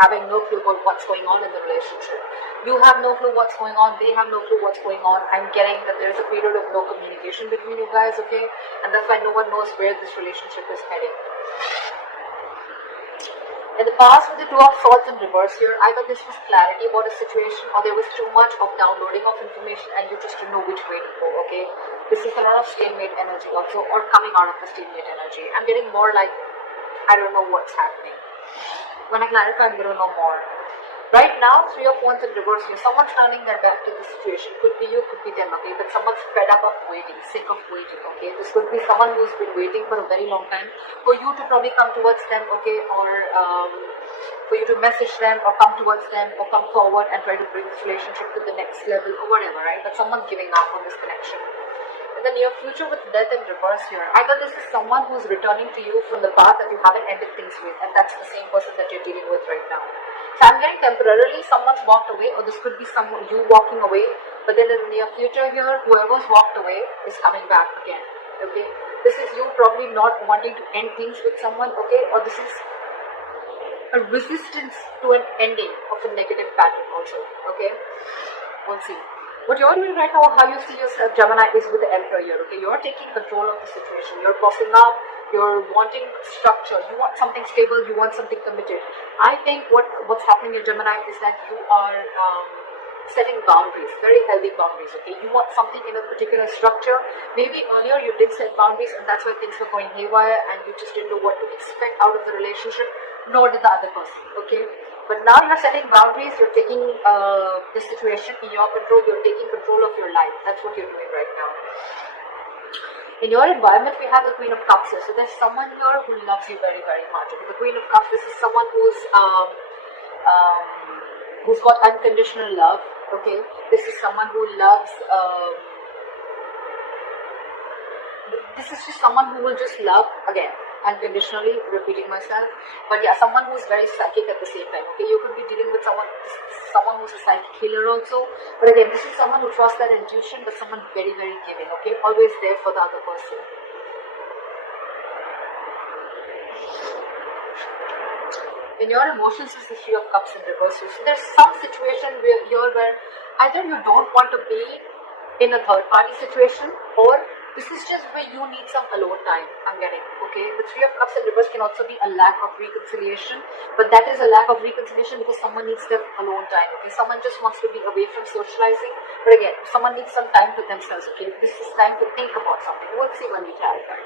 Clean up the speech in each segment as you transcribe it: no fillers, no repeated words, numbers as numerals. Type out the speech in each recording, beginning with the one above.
having no clue about what's going on in the relationship. You have no clue what's going on, they have no clue what's going on. I'm getting that there's a period of no communication between you guys, okay? And that's why no one knows where this relationship is heading. In the past, with the Two of Swords in reverse here, either this was clarity about a situation, or there was too much of downloading of information and you just didn't know which way to go, okay? This is a lot of stalemate energy also, or coming out of the stalemate energy. I'm getting more like, I don't know what's happening. When I clarify, I'm going to know more. Right now, Three of Wands in reverse here, someone's turning their back to the situation. Could be you, could be them, okay? But someone's fed up of waiting, sick of waiting, okay? This could be someone who's been waiting for a very long time for you to probably come towards them, okay? Or for you to message them or come towards them or come forward and try to bring this relationship to the next level or whatever, right? But someone's giving up on this connection. In the near future with Death in reverse here, either this is someone who's returning to you from the past that you haven't ended things with, and that's the same person that you're dealing with right now. So I'm getting temporarily someone's walked away, or this could be someone you walking away, but then in the near future here, whoever's walked away is coming back again, okay? This is you probably not wanting to end things with someone, okay? Or this is a resistance to an ending of a negative pattern also, okay? We'll see. What you're doing right now, how you see yourself, Gemini, is with the Emperor here, okay? You're taking control of the situation. You're bossing up. You're wanting structure. You want something stable. You want something committed. I think what's happening in Gemini is that you are setting boundaries, very healthy boundaries, okay? You want something in a particular structure. Maybe earlier you did set boundaries and that's why things were going haywire and you just didn't know what to expect out of the relationship, nor did the other person, okay? But now you're setting boundaries, you're taking the situation in your control, you're taking control of your life. That's what you're doing right now. In your environment, we have the Queen of Cups here. So there's someone here who loves you very, very much. Okay? The Queen of Cups, this is someone who's got unconditional love. Okay, this is someone who loves. This is just someone who will just love again. Unconditionally, repeating myself, but yeah, someone who is very psychic at the same time. Okay, you could be dealing with someone who's a psychic healer also, but again, this is someone who trusts their intuition, but someone very, very giving. Okay, always there for the other person. In your emotions is the Three of Cups in reverse. So there's some situation where either you don't want to be in a third party situation, or this is just where you need some alone time, I'm getting, okay? The Three of Cups in reverse can also be a lack of reconciliation, but that is a lack of reconciliation because someone needs their alone time, okay? Someone just wants to be away from socializing, but again, someone needs some time to themselves, okay? This is time to think about something. We'll see when we clarify.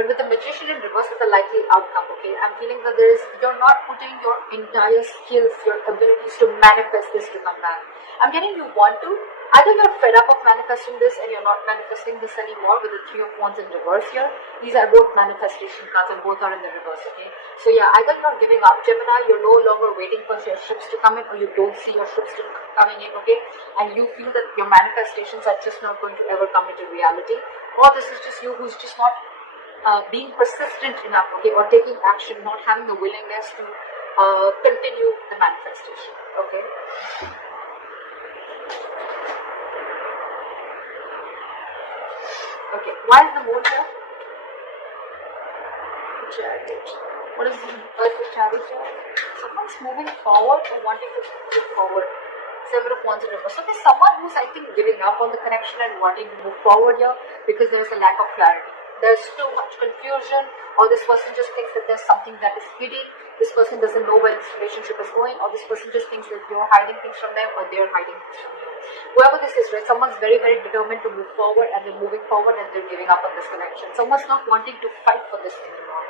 But with the Magician in reverse, with the likely outcome, okay? I'm feeling that you're not putting your entire skills, your abilities to manifest this to come back. I'm getting you want to. Either you're fed up of manifesting this and you're not manifesting this anymore with the Three of Wands in reverse here. These are both manifestation cards and both are in the reverse, okay? So yeah, either you're giving up, Gemini, you're no longer waiting for your ships to come in, or you don't see your ships coming in, okay? And you feel that your manifestations are just not going to ever come into reality. Or this is just you who's just not being persistent enough, okay? Or taking action, not having the willingness to continue the manifestation, okay? Okay, why is the moon here? The Chariot. What is the Earth with Chariot here? Someone's moving forward or wanting to move forward. Seven of Wands in reverse. So there's someone who's, I think, giving up on the connection and wanting to move forward here because there's a lack of clarity. There's too much confusion, or this person just thinks that there's something that is hidden. This person doesn't know where this relationship is going, or this person just thinks that you're hiding things from them or they're hiding things from you. Whoever this is, right, someone's very, very determined to move forward and they're moving forward and they're giving up on this connection. Someone's not wanting to fight for this anymore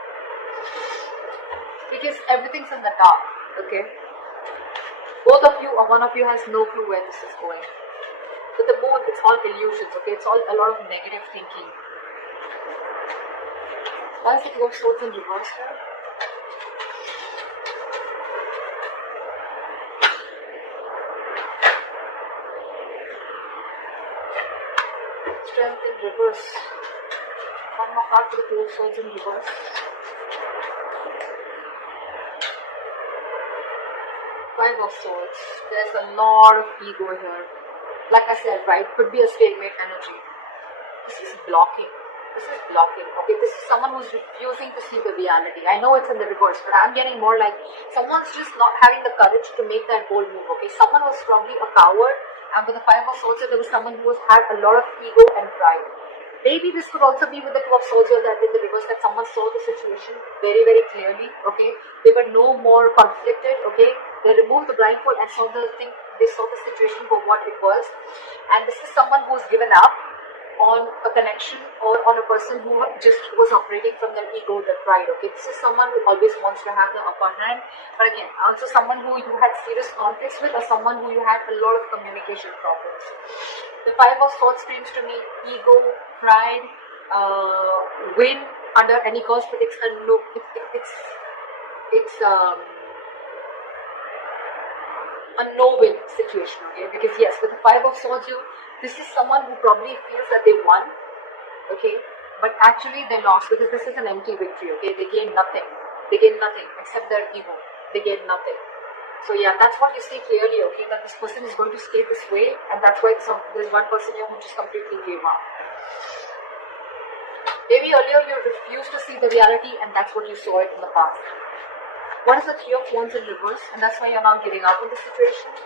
because everything's in the dark, okay? Both of you or one of you has no clue where this is going. With the moon, it's all illusions, okay? It's all a lot of negative thinking. Why is the Two of Swords in reverse here? Strength in reverse. One more card for the Two of Swords in reverse. Five of Swords. There's a lot of ego here. Like I said, right, could be a stalemate energy. This is blocking. This is blocking. Okay, this is someone who's refusing to see the reality. I know it's in the reverse, but I'm getting more like someone's just not having the courage to make that bold move. Okay, someone was probably a coward, and with the Five of Swords, there was someone who has had a lot of ego and pride. Maybe this could also be with the Two of Swords here, that in the reverse, that someone saw the situation very, very clearly. Okay, they were no more conflicted. Okay, they removed the blindfold and saw the thing. They saw the situation for what it was, and this is someone who's given up on a connection or on a person who just was operating from their ego, their pride. Okay, this is someone who always wants to have the upper hand, but again, also someone who you had serious conflicts with, or someone who you had a lot of communication problems. The Five of Swords screams to me ego, pride, win under any cost, but it's a no. It's a no-win situation. Okay, because yes, with the Five of Swords, this is someone who probably feels that they won, okay, but actually they lost, because this is an empty victory. Okay, they gain nothing. They gain nothing except their ego. They gain nothing. So yeah, that's what you see clearly. Okay, that this person is going to stay this way, and that's why there's one person here who just completely gave up. Maybe earlier you refused to see the reality, and that's what you saw it in the past. What is the Three of Wands in reverse? And that's why you're now giving up on the situation.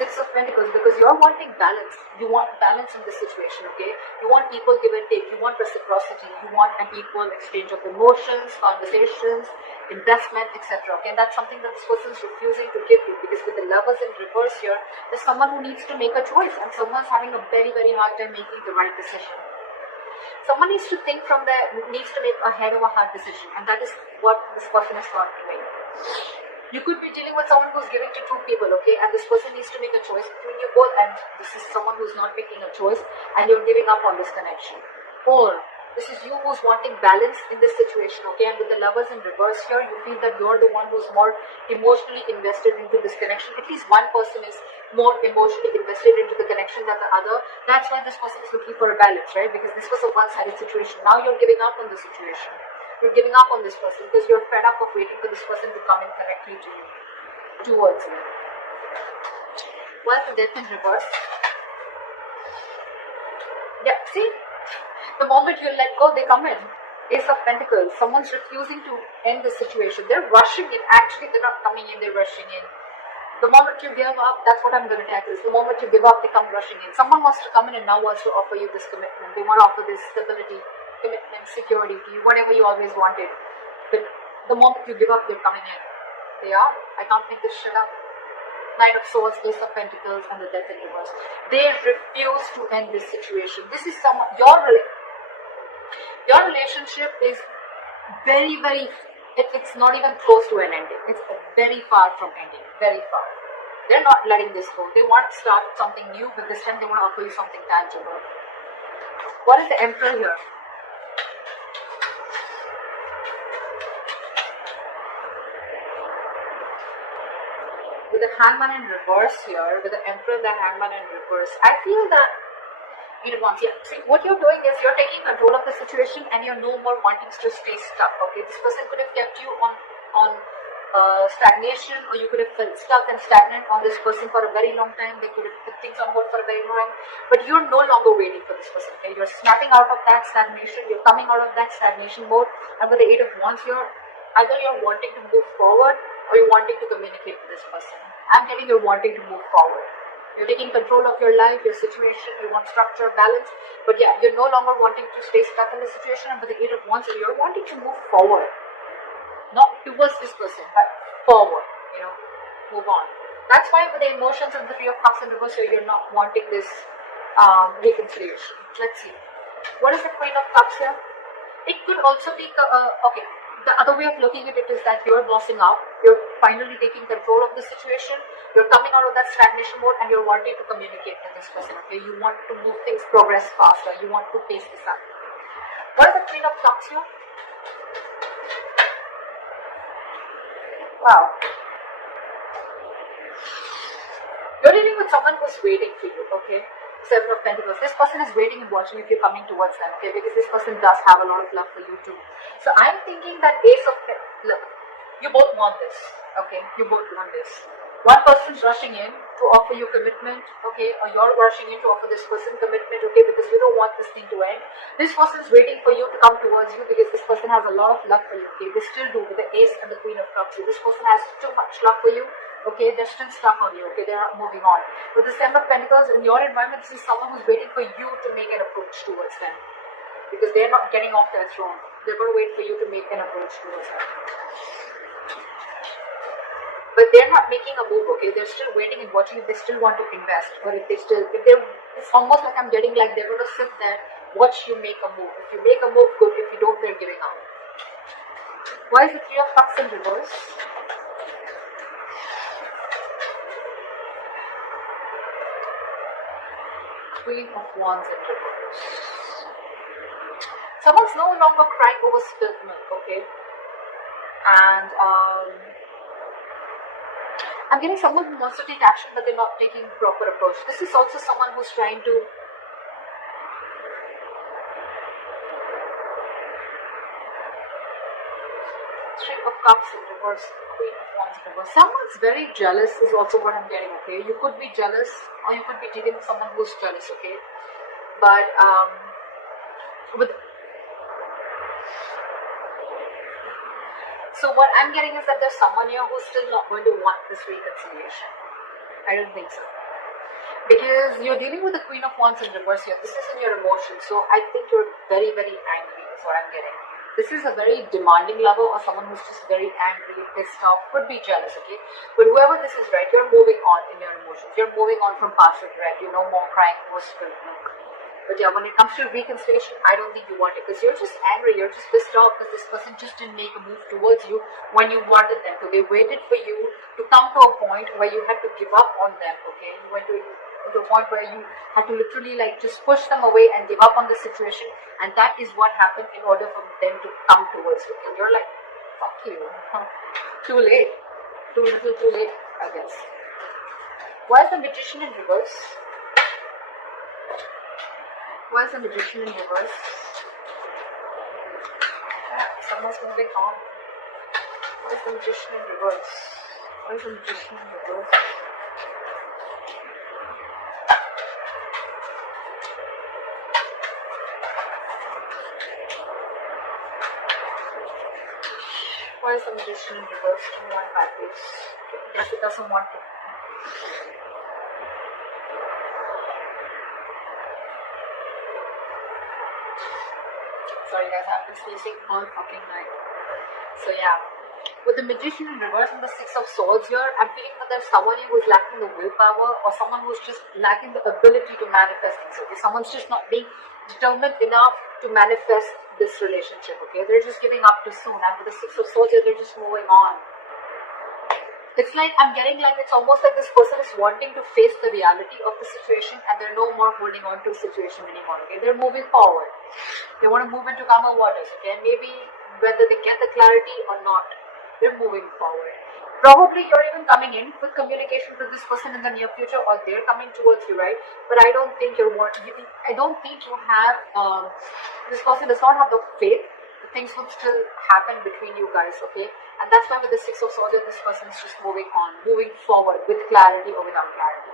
Six of Pentacles, because you're wanting balance. You want balance in this situation, okay? You want equal give and take. You want reciprocity. You want an equal exchange of emotions, conversations, investment, etc. Okay, and that's something that this person is refusing to give you, because with the Lovers in reverse here, there's someone who needs to make a choice, and someone's having a very, very hard time making the right decision. Someone needs to think needs to make a head over heart decision, and that is what this person is not doing. You could be dealing with someone who's giving to two people, okay, and this person needs to make a choice between you both, and this is someone who's not making a choice, and you're giving up on this connection. Or this is you who's wanting balance in this situation, okay, and with the Lovers in reverse here, you feel that you're the one who's more emotionally invested into this connection. At least one person is more emotionally invested into the connection than the other. That's why this person is looking for a balance, right? Because this was a one-sided situation. Now you're giving up on the situation. You're giving up on this person because you're fed up of waiting for this person to come in correctly to you, towards you. Well, the Death in reverse. Yeah, see? The moment you let go, they come in. Ace of Pentacles. Someone's refusing to end the situation. They're rushing in. Actually, they're not coming in, they're rushing in. The moment you give up, that's what I'm going to tackle. The moment you give up, they come rushing in. Someone wants to come in and now wants to offer you this commitment. They want to offer this stability, commitment, security to you, whatever you always wanted. But the moment you give up, they're coming in. They are. I can't make this shit up. Knight of Swords, Ace of Pentacles, and the Death in reverse. They refuse to end this situation. This is someone, your relationship is very, very, it's not even close to an ending. It's very far from ending. Very far. They're not letting this go. They want to start something new, but this time they want to offer you something tangible. What is the Emperor here? With the Hangman in reverse here, with the Emperor and the Hangman in reverse, I feel that see, what you're doing is you're taking control of the situation, and you're no more wanting to stay stuck. Okay, this person could have kept you on stagnation, or you could have felt stuck and stagnant on this person for a very long time. They could have put things on hold for a very long time, but you're no longer waiting for this person. Okay, you're snapping out of that stagnation. You're coming out of that stagnation mode, and with the Eight of Wands here, either you're wanting to move forward or you're wanting to communicate with this person. I'm getting you're wanting to move forward. You're taking control of your life, your situation, you want structure, balance, but yeah, you're no longer wanting to stay stuck in the situation, and with the Eight of Wands, you're wanting to move forward. Not towards this person, but forward, move on. That's why with the emotions and the Three of Cups in reverse here, you're not wanting this reconciliation. Let's see. What is the Queen of Cups here? It could also be, okay, the other way of looking at it is that you're bossing out, you're finally taking control of the situation, you're coming out of that stagnation mode, and you're wanting to communicate with this person, okay? You want to move things, progress faster, you want to pace this up. What is the Queen of Cups here? Wow. You're dealing with someone who's waiting for you, okay? Seven of Pentacles. This person is waiting and watching if you're coming towards them, okay? Because this person does have a lot of love for you too. So I'm thinking that Ace of Pentacles, look, you both want this, okay? You both want this. One person's rushing in, to offer you commitment, okay, or you're rushing in to offer this person commitment, okay, because you don't want this thing to end. This person is waiting for you to come towards you because this person has a lot of love for you, okay. They still do, with the Ace and the Queen of Cups. So this person has too much love for you, okay. They're still stuck on you, okay. They're not moving on. With the Ten of Pentacles, in your environment, this is someone who's waiting for you to make an approach towards them, because they're not getting off their throne. They're going to wait for you to make an approach towards them. But they're not making a move, okay? They're still waiting and watching if they still want to invest. Or if it's almost like I'm getting like they're going to sit there, watch you make a move. If you make a move, good. If you don't, they're giving up. Why is the Three of Cups in reverse? Queen of Wands in reverse. Someone's no longer crying over spilled milk, okay? And I'm getting someone who wants to take action, but they're not taking proper approach. This is also someone who's trying to Three of Cups in reverse, Queen of Wands in reverse. Someone's very jealous is also what I'm getting, okay? You could be jealous, or you could be dealing with someone who's jealous, okay? But so what I'm getting is that there's someone here who's still not going to want this reconciliation. I don't think so. Because you're dealing with the Queen of Wands in reverse here. This is in your emotions. So I think you're very, very angry is what I'm getting. This is a very demanding lover or someone who's just very angry, pissed off, could be jealous, okay? But whoever this is, right, you're moving on in your emotions. You're moving on from past regret. You're no more crying over spilled milk. But yeah, when it comes to reconciliation, I don't think you want it, because you're just angry, you're just pissed off because this person just didn't make a move towards you when you wanted them to. They waited for you to come to a point where you had to give up on them, okay? You went to a point where you had to literally like just push them away and give up on the situation, and that is what happened in order for them to come towards you. And you're like, fuck you. Too late. Too little, too late, I guess. Why is the Magician in reverse? Why is the Magician in reverse? Someone's moving on. Why is the Magician in reverse? Why is the Magician in reverse? Why is the Magician in reverse? Give me one back, please. Yes, it doesn't want to. Sorry guys, I've been sleeping all fucking night. So yeah, with the Magician in reverse and the Six of Swords here, I'm feeling that there's someone who's lacking the willpower, or someone who's just lacking the ability to manifest things, okay? Someone's just not being determined enough to manifest this relationship, okay? They're just giving up too soon, and with the Six of Swords here, they're just moving on. It's like, I'm getting like, it's almost like this person is wanting to face the reality of the situation, and they're no more holding on to the situation anymore, okay? They're moving forward. They want to move into calmer waters, okay? And maybe whether they get the clarity or not, they're moving forward. Probably you're even coming in with communication with this person in the near future, or they're coming towards you, right? But I don't think I don't think you have, this person does not have the faith. Things would still happen between you guys, okay? And that's why with the Six of Swords, this person is just moving on, moving forward with clarity or without clarity.